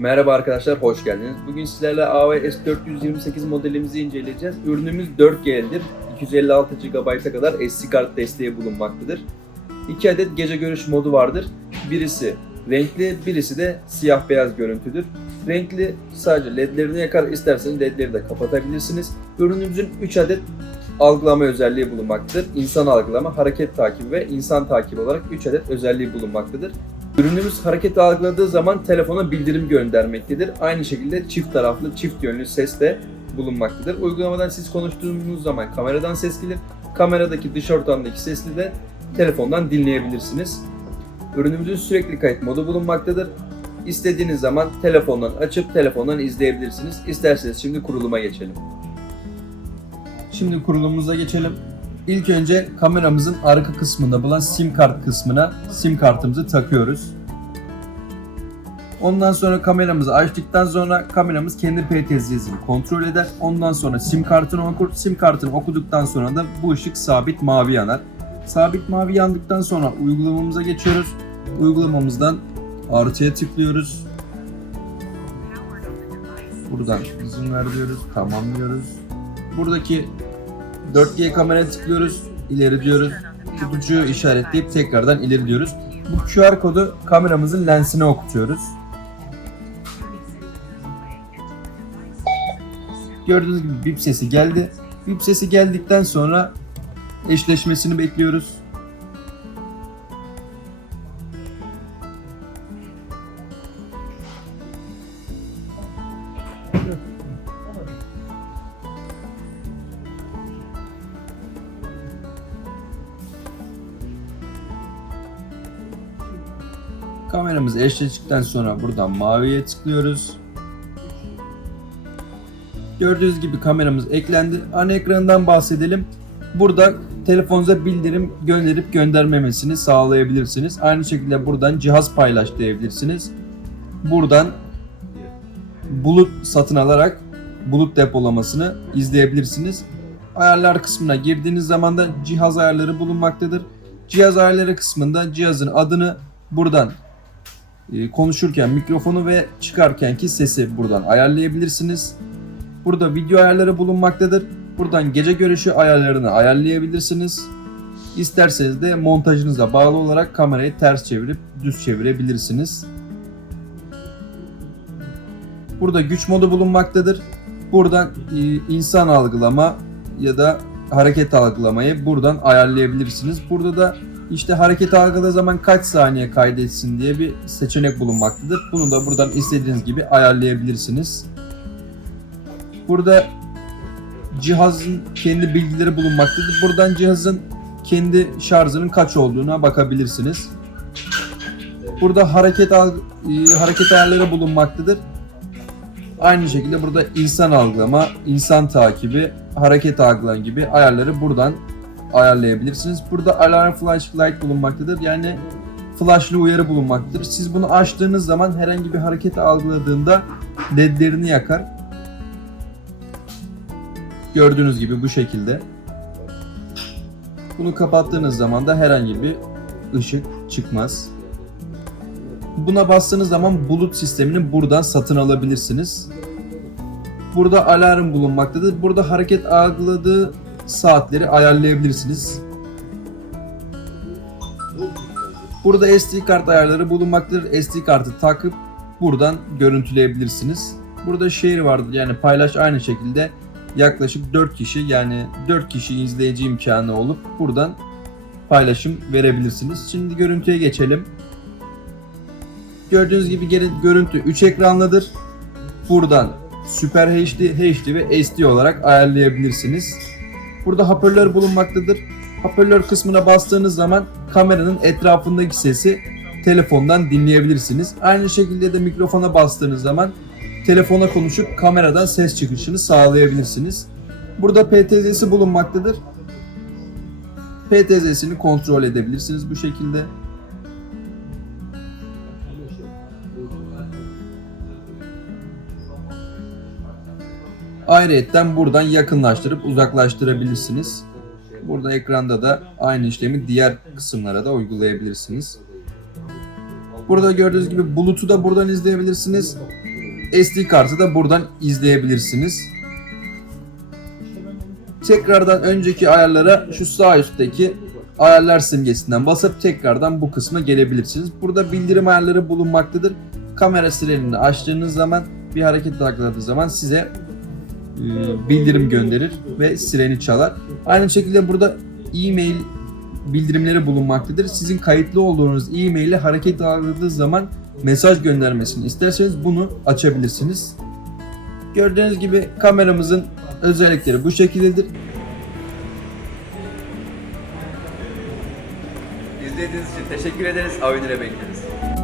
Merhaba arkadaşlar, hoş geldiniz. Bugün sizlerle AV S428 modelimizi inceleyeceğiz. Ürünümüz 4G'dir. 256 GB'a kadar SD kart desteği bulunmaktadır. 2 adet gece görüş modu vardır. Birisi renkli, birisi de siyah beyaz görüntüdür. Renkli sadece ledlerini yakar, isterseniz ledleri de kapatabilirsiniz. Ürünümüzün 3 adet algılama özelliği bulunmaktadır. İnsan algılama, hareket takibi ve insan takibi olarak 3 adet özelliği bulunmaktadır. Ürünümüz hareket algıladığı zaman telefona bildirim göndermektedir. Aynı şekilde çift taraflı, çift yönlü ses de bulunmaktadır. Uygulamadan siz konuştuğunuz zaman kameradan ses gelir. Kameradaki dış ortamdaki sesli de telefondan dinleyebilirsiniz. Ürünümüzün sürekli kayıt modu bulunmaktadır. İstediğiniz zaman telefondan açıp telefondan izleyebilirsiniz. İsterseniz şimdi kuruluma geçelim. Şimdi kurulumumuza geçelim. İlk önce kameramızın arka kısmında bulunan sim kart kısmına sim kartımızı takıyoruz. Ondan sonra kameramızı açtıktan sonra kameramız kendi PTZ cihazını kontrol eder. Ondan sonra sim kartını okur. Sim kartını okuduktan sonra da bu ışık sabit mavi yanar. Sabit mavi yandıktan sonra uygulamamıza geçiyoruz. Uygulamamızdan artıya tıklıyoruz. Buradan izin ver diyoruz, tamam diyoruz. Buradaki 4G kameraya tıklıyoruz, ileri diyoruz. Tutucuyu işaretleyip tekrardan ileri diyoruz. Bu QR kodu kameramızın lensine okutuyoruz. Gördüğünüz gibi bip sesi geldi. Bip sesi geldikten sonra eşleşmesini bekliyoruz. Kameramız eşleştikten sonra buradan maviye tıklıyoruz. Gördüğünüz gibi kameramız eklendi. Ana ekranından bahsedelim. Burada telefonunuza bildirim gönderip göndermemesini sağlayabilirsiniz. Aynı şekilde buradan cihaz paylaş diyebilirsiniz. Buradan bulut satın alarak bulut depolamasını izleyebilirsiniz. Ayarlar kısmına girdiğiniz zaman da cihaz ayarları bulunmaktadır. Cihaz ayarları kısmında cihazın adını buradan konuşurken mikrofonu ve çıkarkenki sesi buradan ayarlayabilirsiniz. Burada video ayarları bulunmaktadır. Buradan gece görüşü ayarlarını ayarlayabilirsiniz. İsterseniz de montajınıza bağlı olarak kamerayı ters çevirip düz çevirebilirsiniz. Burada güç modu bulunmaktadır. Buradan e, insan algılama ya da hareket algılamayı buradan ayarlayabilirsiniz. Burada da işte hareket algıladığı zaman kaç saniye kaydetsin diye bir seçenek bulunmaktadır. Bunu da buradan istediğiniz gibi ayarlayabilirsiniz. Burada cihazın kendi bilgileri bulunmaktadır. Buradan cihazın kendi şarjının kaç olduğuna bakabilirsiniz. Burada hareket alg e, hareket ayarları bulunmaktadır. Aynı şekilde burada insan algılama, insan takibi, hareket algılama gibi ayarları buradan ayarlayabilirsiniz. Burada alarm flashlight bulunmaktadır. Yani flashlı uyarı bulunmaktadır. Siz bunu açtığınız zaman herhangi bir hareket algıladığında ledlerini yakar. Gördüğünüz gibi bu şekilde. Bunu kapattığınız zaman da herhangi bir ışık çıkmaz. Buna bastığınız zaman bulut sistemini buradan satın alabilirsiniz. Burada alarm bulunmaktadır. Burada hareket algıladığı saatleri ayarlayabilirsiniz. Burada SD kart ayarları bulunmaktadır. SD kartı takıp buradan görüntüleyebilirsiniz. Burada share vardır yani paylaş aynı şekilde yaklaşık 4 kişi yani 4 kişi izleyici imkanı olup buradan paylaşım verebilirsiniz. Şimdi görüntüye geçelim. Gördüğünüz gibi görüntü 3 ekranlıdır. Buradan Super HD, HD ve SD olarak ayarlayabilirsiniz. Burada hoparlör bulunmaktadır. Hoparlör kısmına bastığınız zaman kameranın etrafındaki sesi telefondan dinleyebilirsiniz. Aynı şekilde de mikrofona bastığınız zaman telefona konuşup kameradan ses çıkışını sağlayabilirsiniz. Burada PTZ'si bulunmaktadır. PTZ'sini kontrol edebilirsiniz bu şekilde. Ayrıyetten buradan yakınlaştırıp uzaklaştırabilirsiniz. Burada ekranda da aynı işlemi diğer kısımlara da uygulayabilirsiniz. Burada gördüğünüz gibi bulutu da buradan izleyebilirsiniz. SD kartı da buradan izleyebilirsiniz. Tekrardan önceki ayarlara şu sağ üstteki ayarlar simgesinden basıp tekrardan bu kısma gelebilirsiniz. Burada bildirim ayarları bulunmaktadır. Kamera sirenini açtığınız zaman bir hareket takladığınız zaman size bildirim gönderir ve sireni çalar. Aynı şekilde burada e-mail bildirimleri bulunmaktadır. Sizin kayıtlı olduğunuz e-maili hareket takladığınız zaman mesaj göndermesini isterseniz bunu açabilirsiniz. Gördüğünüz gibi kameramızın özellikleri bu şekildedir. İzlediğiniz için teşekkür ederiz. Avenir'e bekleriz.